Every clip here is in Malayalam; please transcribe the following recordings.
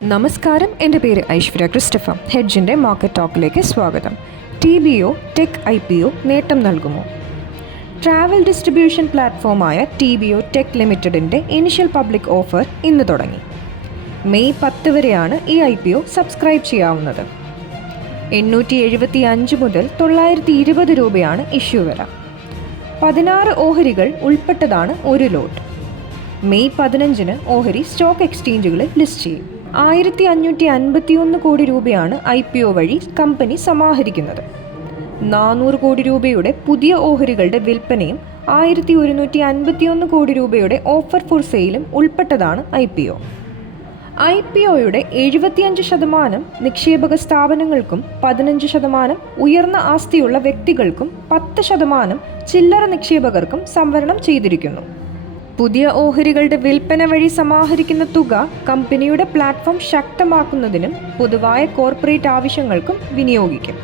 നമസ്കാരം. എന്റെ പേര് ഐശ്വര്യ ക്രിസ്റ്റഫ. ഹെഡ്ജിന്റെ മാർക്കറ്റ് ടോക്കിലേക്ക് സ്വാഗതം. T B O tech I P O നേട്ടം നൽകുമോ? ട്രാവൽ ഡിസ്ട്രിബ്യൂഷൻ പ്ലാറ്റ്ഫോമായ ടി ബി ഒ ടെക് ലിമിറ്റഡിന്റെ ഇനിഷ്യൽ പബ്ലിക് ഓഫർ ഇന്ന് തുടങ്ങി. മെയ് പത്ത് വരെയാണ് ഈ ഐ പി ഒ സബ്സ്ക്രൈബ് ചെയ്യാവുന്നത്. എണ്ണൂറ്റി എഴുപത്തി അഞ്ച് മുതൽ തൊള്ളായിരത്തി ഇരുപത് രൂപയാണ് ഇഷ്യൂ വില. പതിനാറ് ഓഹരികൾ ഉൾപ്പെട്ടതാണ് ഒരു ലോട്ട് മെയ് പതിനഞ്ചിന് ഓഹരി സ്റ്റോക്ക് എക്സ്ചേഞ്ചുകളിൽ ലിസ്റ്റ് ചെയ്യും. ആയിരത്തി അഞ്ഞൂറ്റി അൻപത്തിയൊന്ന് കോടി രൂപയാണ് ഐ പി ഒ വഴി കമ്പനി സമാഹരിക്കുന്നത്. നാനൂറ് കോടി രൂപയുടെ പുതിയ ഓഹരികളുടെ വിൽപ്പനയും ആയിരത്തി ഒരുന്നൂറ്റി അൻപത്തിയൊന്ന് കോടി രൂപയുടെ ഓഫർ ഫോർ സെയിലും ഉൾപ്പെട്ടതാണ് I P O. I P ഒയുടെ എഴുപത്തിയഞ്ച് ശതമാനം നിക്ഷേപക സ്ഥാപനങ്ങൾക്കും പതിനഞ്ച് ശതമാനം ഉയർന്ന ആസ്തിയുള്ള വ്യക്തികൾക്കും പത്ത് ശതമാനം ചില്ലറ നിക്ഷേപകർക്കും സംവരണം ചെയ്തിരിക്കുന്നു. പുതിയ ഓഹരികളുടെ വിൽപ്പന വഴി സമാഹരിക്കുന്ന തുക കമ്പനിയുടെ പ്ലാറ്റ്ഫോം ശക്തമാക്കുന്നതിനും പൊതുവായ കോർപ്പറേറ്റ് ആവശ്യങ്ങൾക്കും വിനിയോഗിക്കും.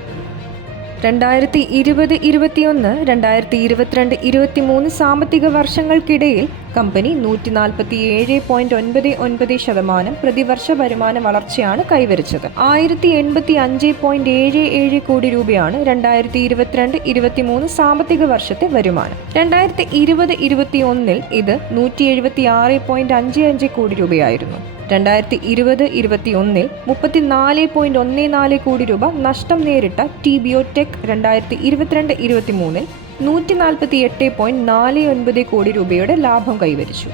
രണ്ടായിരത്തി ഇരുപത് ഇരുപത്തിയൊന്ന് രണ്ടായിരത്തി ഇരുപത്തിരണ്ട് ഇരുപത്തിമൂന്ന് സാമ്പത്തിക വർഷങ്ങൾക്കിടയിൽ കമ്പനി നൂറ്റി നാൽപ്പത്തി ഏഴ് പോയിന്റ് ഒൻപത് ഒൻപത് ശതമാനം പ്രതിവർഷ വരുമാന വളർച്ചയാണ് കൈവരിച്ചത്. ആയിരത്തി എൺപത്തി അഞ്ച് പോയിന്റ് ഏഴ് ഏഴ് കോടി രൂപയാണ് രണ്ടായിരത്തി ഇരുപത്തിരണ്ട് ഇരുപത്തിമൂന്ന് സാമ്പത്തിക വർഷത്തെ വരുമാനം. രണ്ടായിരത്തി ഇരുപത് ഇരുപത്തിയൊന്നിൽ ഇത് നൂറ്റി എഴുപത്തി ആറ് പോയിന്റ് അഞ്ച് അഞ്ച് കോടി രൂപയായിരുന്നു. രണ്ടായിരത്തി ഇരുപത് ഇരുപത്തി ഒന്നിൽ മുപ്പത്തിനാല് പോയിന്റ് ഒന്ന് നാല് കോടി രൂപ നഷ്ടം നേരിട്ട ടി ബി ഒ ടെക് രണ്ടായിരത്തി ഇരുപത്തിരണ്ട് ഇരുപത്തി മൂന്നിൽ നൂറ്റി നാൽപ്പത്തി എട്ട് പോയിന്റ് നാല് ഒൻപത് കോടി രൂപയുടെ ലാഭം കൈവരിച്ചു.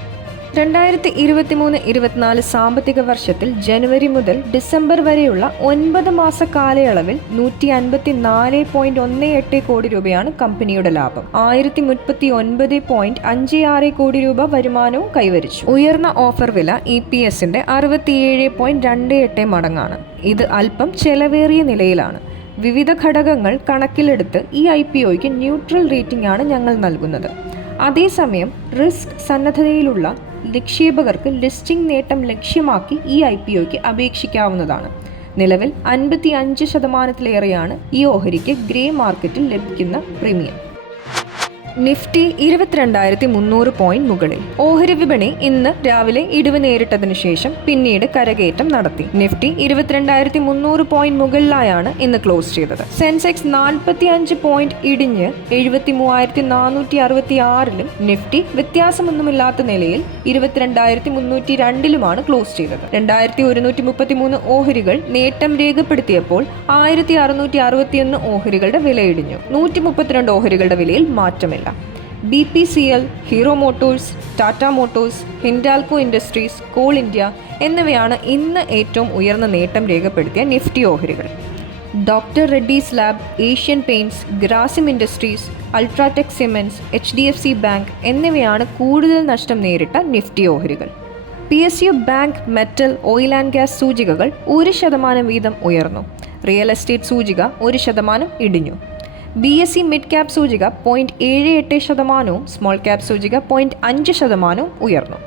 രണ്ടായിരത്തി ഇരുപത്തി മൂന്ന് ഇരുപത്തിനാല് സാമ്പത്തിക വർഷത്തിൽ ജനുവരി മുതൽ ഡിസംബർ വരെയുള്ള ഒൻപത് മാസ കാലയളവിൽ നൂറ്റി അൻപത്തി നാല് പോയിന്റ് ഒന്ന് എട്ട് കോടി രൂപയാണ് കമ്പനിയുടെ ലാഭം. ആയിരത്തി മുപ്പത്തി ഒൻപത് പോയിന്റ് അഞ്ച് ആറ് കോടി രൂപ വരുമാനവും കൈവരിച്ചു. ഉയർന്ന ഓഫർ വില ഇ പി എസിന്റെ അറുപത്തിയേഴ് പോയിന്റ് രണ്ട് എട്ട് മടങ്ങാണ്. ഇത് അല്പം ചെലവേറിയ നിലയിലാണ്. വിവിധ ഘടകങ്ങൾ കണക്കിലെടുത്ത് ഈ ഐ പി ഒയ്ക്ക് ന്യൂട്രൽ റേറ്റിംഗ് ആണ് ഞങ്ങൾ നൽകുന്നത്. അതേസമയം റിസ്ക് സന്നദ്ധതയിലുള്ള നിക്ഷേപകർക്ക് ലിസ്റ്റിംഗ് നേട്ടം ലക്ഷ്യമാക്കി ഈ ഐ പി ഒക്ക് അപേക്ഷിക്കാവുന്നതാണ്. നിലവിൽ അൻപത്തി അഞ്ച് ശതമാനത്തിലേറെയാണ് ഈ ഓഹരിക്ക് ഗ്രേ മാർക്കറ്റിൽ ലഭിക്കുന്ന പ്രീമിയം. നിഫ്റ്റി ഇരുപത്തിരണ്ടായിരത്തി മുന്നൂറ് പോയിന്റ് മുകളിൽ. ഓഹരി വിപണി ഇന്ന് രാവിലെ ഇടിവ് നേരിട്ടതിനു ശേഷം പിന്നീട് കരകയറ്റം നടത്തി. നിഫ്റ്റി ഇരുപത്തിരണ്ടായിരത്തി മുന്നൂറ് പോയിന്റ് മുകളിലായാണ് ഇന്ന് ക്ലോസ് ചെയ്തത്. സെൻസെക്സ് നാൽപ്പത്തി അഞ്ച് പോയിന്റ് ഇടിഞ്ഞ് എഴുപത്തി മൂവായിരത്തി നാനൂറ്റി അറുപത്തി ആറിലും നിഫ്റ്റി വ്യത്യാസമൊന്നുമില്ലാത്ത നിലയിൽ ഇരുപത്തിരണ്ടായിരത്തി മുന്നൂറ്റി രണ്ടിലുമാണ് ക്ലോസ് ചെയ്തത്. രണ്ടായിരത്തി ഒരുന്നൂറ്റി മുപ്പത്തി മൂന്ന് ഓഹരികൾ നേട്ടം രേഖപ്പെടുത്തിയപ്പോൾ ആയിരത്തി അറുന്നൂറ്റി അറുപത്തിയൊന്ന് ഓഹരികളുടെ വില ഇടിഞ്ഞു നൂറ്റി മുപ്പത്തിരണ്ട് ഓഹരികളുടെ വിലയിൽ മാറ്റമില്ല. B P C L Hero Motors Tata Motors Hindalco Industries Coal India എന്നിവയാണ് ഇന്ന് ഏറ്റവും ഉയർന്ന നേട്ടം രേഖപ്പെടുത്തിയ നിഫ്റ്റി ഓഹരികൾ. Doctor Reddy's lab Asian Paints Grasim Industries UltraTech Siemens H D F C bank എന്നിവയാണ് കൂടുതൽ നഷ്ടം നേരിട്ട നിഫ്റ്റി ഓഹരികൾ. P S U bank metal oil and gas സൂചികകൾ ഒരു ശതമാനം വീതം ഉയർന്നു. റിയൽ എസ്റ്റേറ്റ് സൂചിക ഒരു ശതമാനം ഇടിഞ്ഞു. B S C mid cap സൂചിക പോയിന്റ് ഏഴ് എട്ട് ശതമാനവും സ്മോൾ ക്യാപ് സൂചിക പോയിന്റ് അഞ്ച് ശതമാനവും ഉയർന്നു.